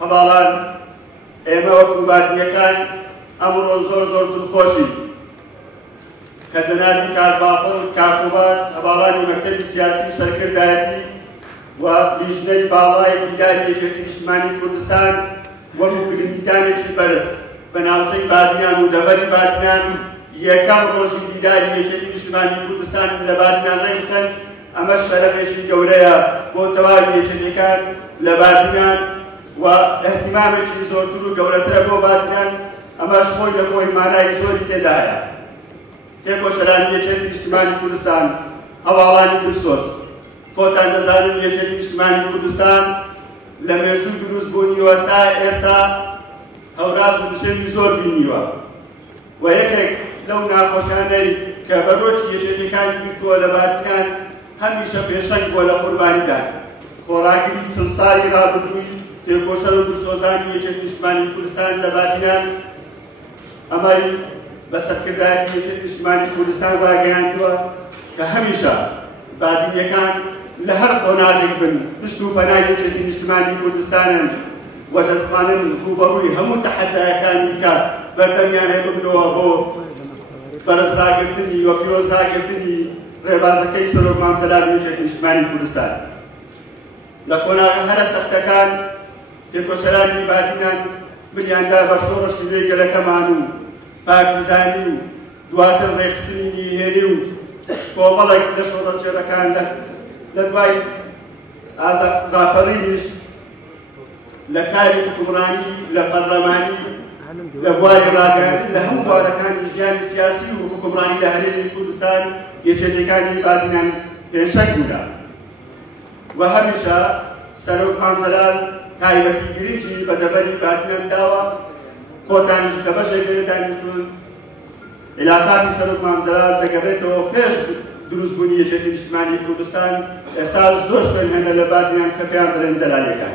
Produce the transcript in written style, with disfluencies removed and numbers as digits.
هەواڵان ئێمە وەکو بادنیەکان ئەمڕۆ زۆر دڵخۆشین کە جەنابی کارباڵ کاکوبات هەواڵانی مەکتەبی سیاسی و سەرکردایەتی و لیژنەی باڵای دیداری یەکێتی نیشتیمانی کوردستان وەکو گرنگدانێکی بەرز بە ناوچەی بادنیان و دەبەری بادنیان یەکەم ڕۆژی دیداری یەکێتی نیشتیمانی کوردستان لە بادنیان ڕێبخەن. ئەمە شەرەفێکی گەورەیە بۆ تەواوی یەکێتیەکان لە بادنیان و احتیمامێکی زۆرتر و گەورەترە بۆ بادنیان. ئەمەش خۆی لە خۆی مانای زۆری تێدایە. تێکۆشەرانی یەکێتی نیشتیمانی کوردستان هەواڵانی دڵسۆز خۆتان دەزانن یەکێتی نیشتیمانی کوردستان لە مێژووی دروستبوونیەوە تا ئێستا هەوراز و نشێوی زۆر بینیوە و یەکێک لەو ناخۆشانەی کە بەرۆکی یەکێتیەکانی گرتووە لە بادنیان هەمیشە پێشەنگ بۆ لە قوربانیدان. خۆراگری چەند ساڵی ڕابردووی تێکۆشەر و دڵسۆزانی یەکێتی نیشتیمانی کوردستان لە بادنیان ئەمەی بە سەرکردایەتی یەکێتی نیشتیمانی کوردستان ڕاگەیاندووە کە هەمیشە بادنیەکان لە هەر قۆناغێک بن پشت و پەنای یەکێتی نیشتیمانی کوردستانن و دەتوانن ڕوبەڕووی هەموو تەحەدایەکانی کە بەردەمیان هەیە ببنەوە بۆ بەرزڕاگرتنی و پیرۆزڕاگرتنی ڕێبازەکەی سەرۆک مامزەلانی یەکێتی نیشتیمانی کوردستان. لە قۆناغە هەرە سەختەکان تێکۆشەرانی بادنیان بریاندا بە شۆڕشی لێ گەلەکەمان و پارتیزانی و دواتر ڕێخستنی نیهێنی و کۆمەڵێک لە شۆڕەجێڕەکان لە دوای ڕاپەڕینیش لە کاری حکومڕانی لە پەرلەمانی لە بواری ڕاگەیاندن لە هەموو بوارەکانی ژیانی سیاسی و حکومڕانی لە هەرێمی کوردستان یەکێتیەکانی بادنیان پێشەنگ بوودا و هەمیشە سەرۆک مامزەلان تایبەتی گرنگی بە دەبەری بادنیان داوە. خۆتانیش کە بەشێک لێ دانیشتون عیلاقاتی سەرۆک مامزەلان دەگەڕێتەوە پێش دروستبوونی یەکێتی نیشتیمانی کوردستان. ئێستا زۆر شوێن هەنە لە بادنیان کە پێیان دەڵێن جەلالیەکان.